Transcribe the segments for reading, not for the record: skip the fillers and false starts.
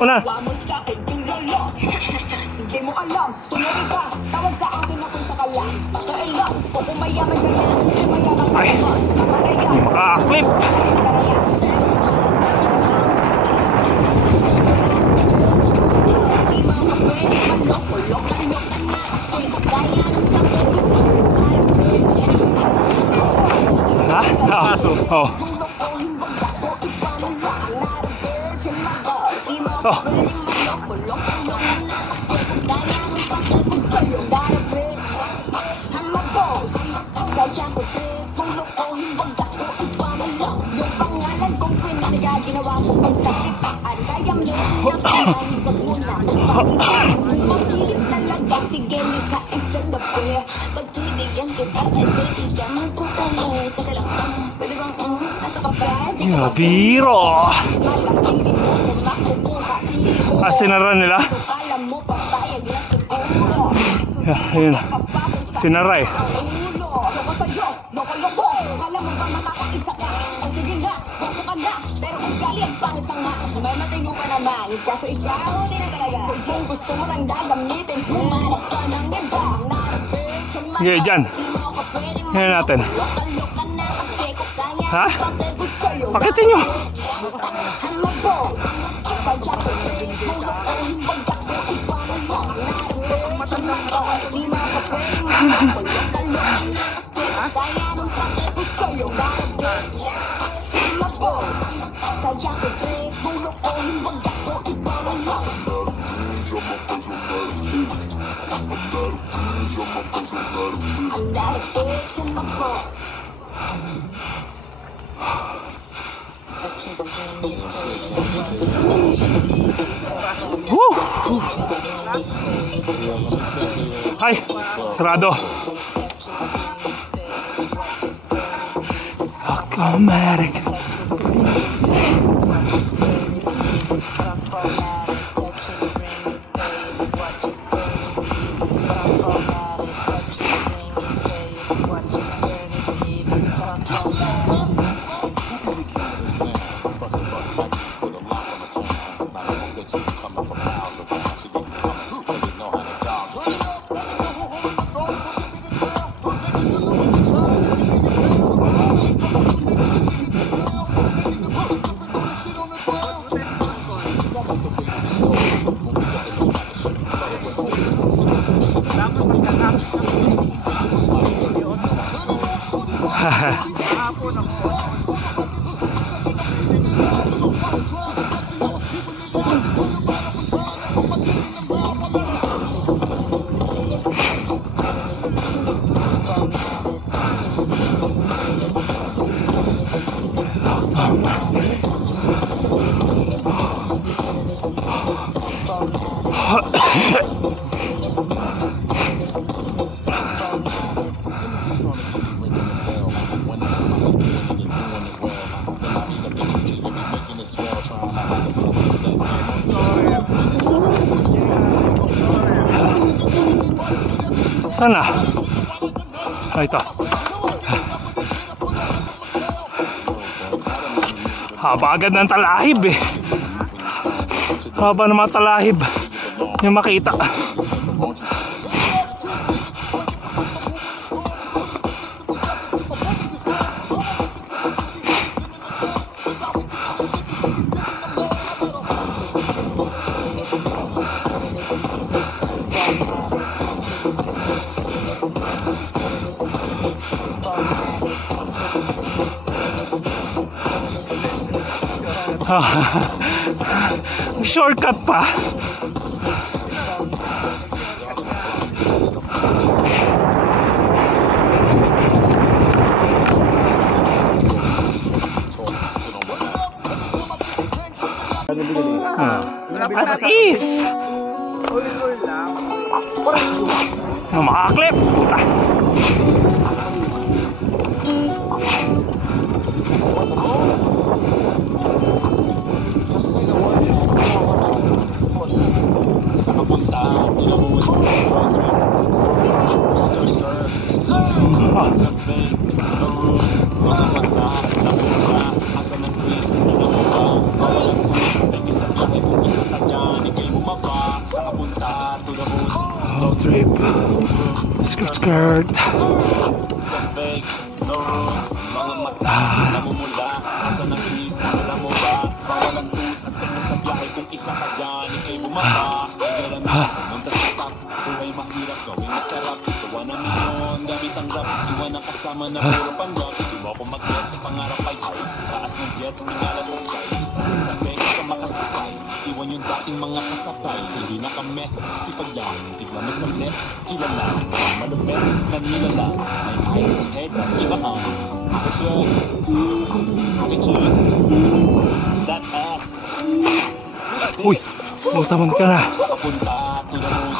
Una. Hindi mo alam, sinabi ka, tawag sa akin ako'y sakalan. Pakailan, o kung mayaman ka na, ay mayaman ka naman. Hindi maka-clip. Ha? Aso. Oh. Oh. Biro. Sinara nila. Ayun. Sinara eh. Kaso ikaw din na talaga. Kung gusto mo lang gagamitin, humarap ka ng iba. Sige, dyan. Ngayon natin. Ha? Pakitin nyo. Ay, sarado. Automatic. Sana. Ah, ito. Haba agad ng talahib eh. Haba ng mga talahib yung makita. Shortcut pa. As is. Makaklip. Puta. Road trip. Skirt skirt. Ah. Iwan yung dating mga kasabay, hindi na kami sipag lang, tignan mo sa net, kilala, malupet, nanilala, may eyes sa head, iba ka, I swear, look at you, that ass. Uy, utaman ka na. Sa kapunta, to the moon,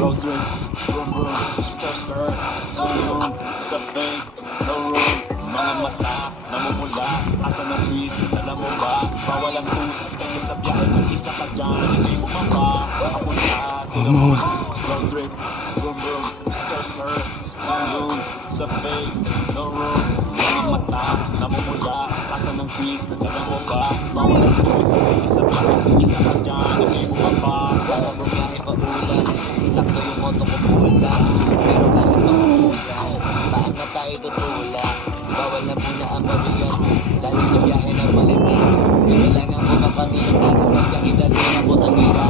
road trip, vroom vroom, stir stir, sa moon, sa fake, no room, mga mata, namumula, asa ng trees, alam mo ba, bawal ang tusap, kaya sa biyahe kung isa ka dyan, hindi mo mapa, sa kapunta, to the moon, road trip, vroom vroom, stir stir, sa moon, sa fake, no room, mga mata, namumula, asa ng trees, alam mo ba, bawal ang tusap, kaya sa biyahe kung isa ka dyan, hindi mo mapa. Para bumiyahe pa ulan, sakto yung moto ko pula. Pero bakit makukusan? Saan na tayo tutulak? Bawal na muna ang mabigat, lalo sa biyahe ng maliban. Kailangan ko makatingin bago magkakita din ang butang gira.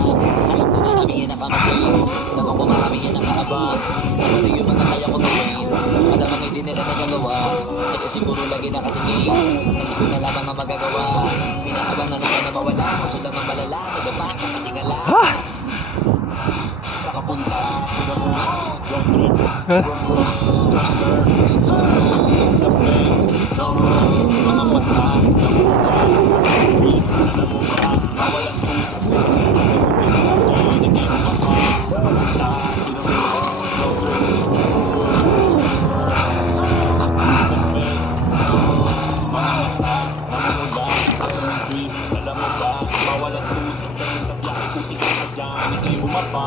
Alam ko maraming inakamasin, naman ko maraming inakaabang. Pero yung mga kaya ko gawin, alam ang hindi nila nagagawa. Kaya siguro lagi nakatingin, kasi kung na lamang ang magagawa. Pinakabang na naman na mawala, kaso lang ang malala, nagapa, nakatingala. Sa kapunta, to the moon, road trip, vroom vroom, stir stir, sa moon, sa flame, no room, mga mata, namumula, sa trees, alam mo ba, bawal ang tusap, kaya sa biyahe kung isa ka dyan, hindi mo mapa. Sa kapunta, to the moon, road trip, vroom vroom, stir stir, sa flame, no room, mga mata, namumula, asa ng trees, alam mo ba, bawal ang tusap, kaya sa biyahe kung isa ka dyan, hindi mo mapa.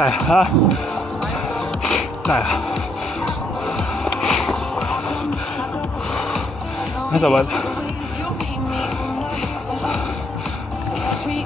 Kaya, ha? Kaya. Nasa ba? Sweet